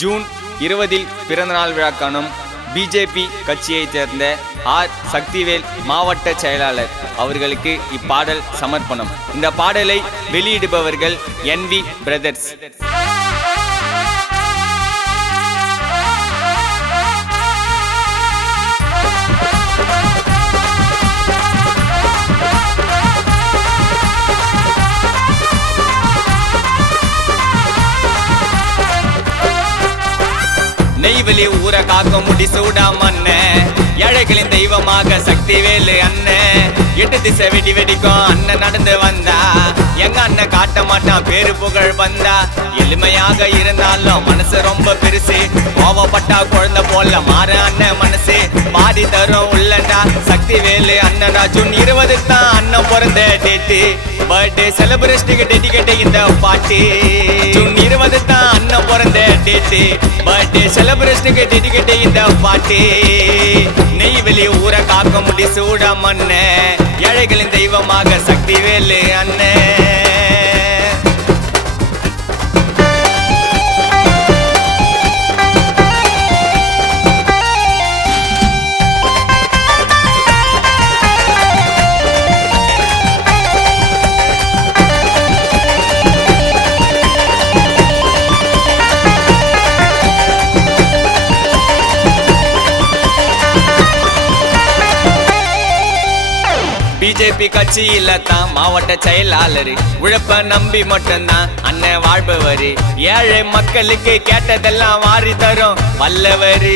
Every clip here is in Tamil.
ஜூன் 20 பிறந்தநாள் விழா காணும் பிஜேபி கட்சியைச் சேர்ந்த ஆர் சக்திவேல் மாவட்ட செயலாளர் அவர்களுக்கு இப்பாடல் சமர்ப்பணம். இந்த பாடலை வெளியிடுபவர்கள் NV பிரதர்ஸ். நெய்வேலி ஊரை காக்க முடி சூடாம அண்ணன், ஏழைகளின் தெய்வமாக சக்திவேலு அண்ணன். 8 திசை வெடி வெடிக்கும் அண்ணன் நடந்து வந்தா, எங்க அண்ணன் காட்ட மாட்டான் பேரு புகழ் வந்தா. எளிமையாக இருந்தாலும் மனசு ரொம்ப பெருசு, கோவப்பட்டா குழந்தை போல மாற அண்ணன் மனசு. பாடி தரும் உள்ளண்டா சக்திவேலு அண்ணன். ஜூன் 20 தான் அண்ணன் பிறந்த டேட்டு, பர்த்டே செலிப்ரேஷனுக்கு டெடிகேட் இந்த பாட்டு. ஜூன் 20 தான் அண்ணன் பிறந்த டேட்டு, பர்த்டே செலிப்ரேஷனுக்கு டெடிகேட் இந்த பாட்டு. நெய்வேலி ஊரை காக்க முடி சூடாம அண்ணன், ஏழைகளின் தெய்வமாக சக்திவேலு அண்ணன். பிஜேபி கட்சியில தான் மாவட்ட செயலாளர், உழைப்ப நம்பி மட்டும்தான் அண்ணன் வாழ்பவரு. ஏழை மக்களுக்கு கேட்டதெல்லாம் வாரி தரும் வல்லவரு.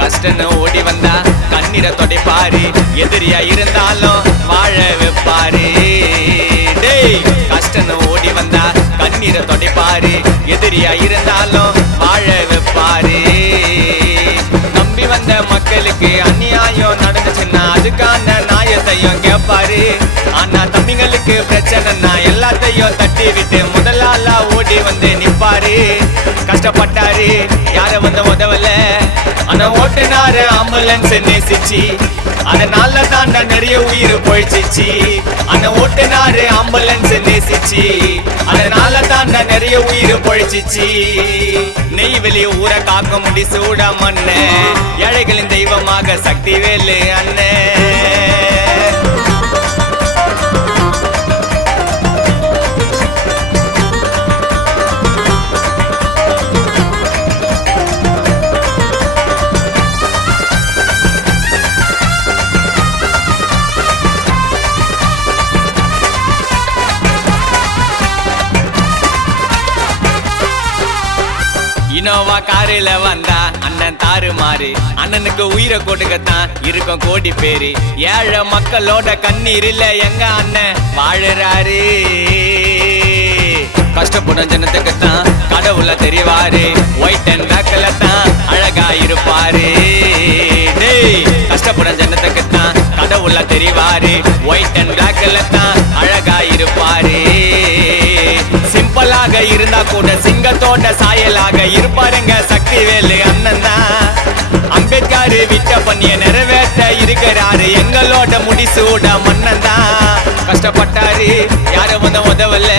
கஷ்டன்னு ஓடி வந்தா கண்ணீரை தொடைப்பாரு, எதிரியா இருந்தாலும் வாழ வைப்பாரு. டேய் கஷ்டன்னு ஓடி வந்தா கண்ணீரை தொடைப்பாரு, எதிரியா இருந்தாலும் வாழ வைப்பாரு. நம்பி வந்த மக்களுக்கு அநியாயம் நடந்துச்சுன்னா அதுக்கான நியாயத்தையும் கேட்பாரு. ஆனா தம்பிங்களுக்கு பிரச்சனைனா எல்லாத்தையும் தட்டி விட்டு முதலாளா ஓடி வந்து நிப்பாரு. கஷ்டப்பட்டாரு யார வந்து உதவல, ஆனா ஓட்டுனாரு ஆம்புலன்ஸ் நேசிச்சு, அதனால தான் நிறைய உயிர் போயிடுச்சு. ஆனா ஓட்டுனாரு ஆம்புலன்ஸ் நேசிச்சு, அதனால தான் நிறைய உயிர் போயிடுச்சு. நெய்வேலி ஊரை காக்க முடி சூடாம அண்ணன், ஏழைகளின் தெய்வமாக சக்திவேலு அண்ணன். இனோவா காரில வந்தா அண்ணன் தாறு மாறு, அண்ணனுக்கு உயிரை கொடுக்கத்தான் இருக்கும் கோடி பேரு. ஏழை மக்களோட கண்ணீரில் எங்க அண்ணன் வாழுறாரு. கஷ்டப்படும் ஜனத்துக்கு தான் கடவுள தெரிவாரு, ஒயிட் அண்ட் பிளாக்ல தான் அழகா இருப்பாரு. டேய் கஷ்டப்படும் ஜனத்துக்கு தான் கடவுள தெரிவாரு, ஒயிட் அண்ட் பிளாக்ல தான் அழகா இருப்பாரு. சிம்பிளாக இருந்தா கூட சிங்கத்தோட சாயலாக இருப்பாருங்க சக்திவேலு அண்ணன் தான். அம்பேத்கர் விட்ட பண்ணிய நிறைவேற்ற இருக்கிறாரு எங்களோட முடிசூட மன்னன் தான். கஷ்டப்பட்டாரு யாரும் வந்து உதவல,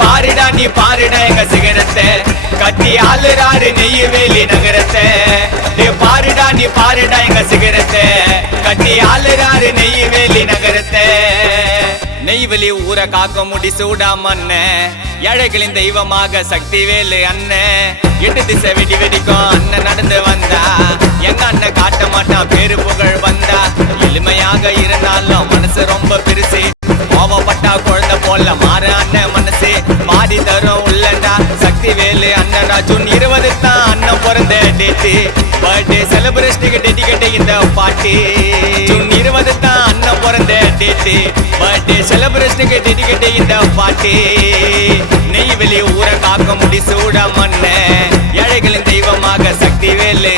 பாருடா நீ பாருடா எங்க சிகரத்தை கட்டி ஆளுறாரு நெய்வேலி நகரத்தை. பாருடா நீ பாருடா எங்க சிகரத்தை கட்டி ஆளுறாரு நெய்வேலி நகரத்தை. நெய்வேலி ஊரை காக்க முடி சூடாம அண்ணன், ஏழைகளின் தெய்வமாக சக்திவேலு அண்ணன். 8 திசை வெடி வெடிக்கும் அண்ணன் நடந்து வந்தா, எங்க அண்ணன் காட்ட மாட்டான் பேரு புகழ் வந்தா. எளிமையாக இருந்தாலும் மனசு ரொம்ப பெருசு, கோவப்பட்டா குழந்தை போல மாற அண்ணன் மனசு. பாடி தரும் உள்ளண்டா சக்திவேலு அண்ணன். ஜூன் 20 தான் அண்ணன் பிறந்த டேட்டு, பர்த்டே செலிப்ரேஷனுக்கு டெடிகேட் இந்த பாட்டு. ஜூன் 20 தான் அண்ணன் பிறந்த டேட்டு, பர்த்டே செலிப்ரேஷனுக்கு டெடிகேட் இந்த பாட்டு. நெய்வேலி ஊரை காக்க முடி சூடாம அண்ணன், ஏழைகளின் தெய்வமாக சக்திவேலு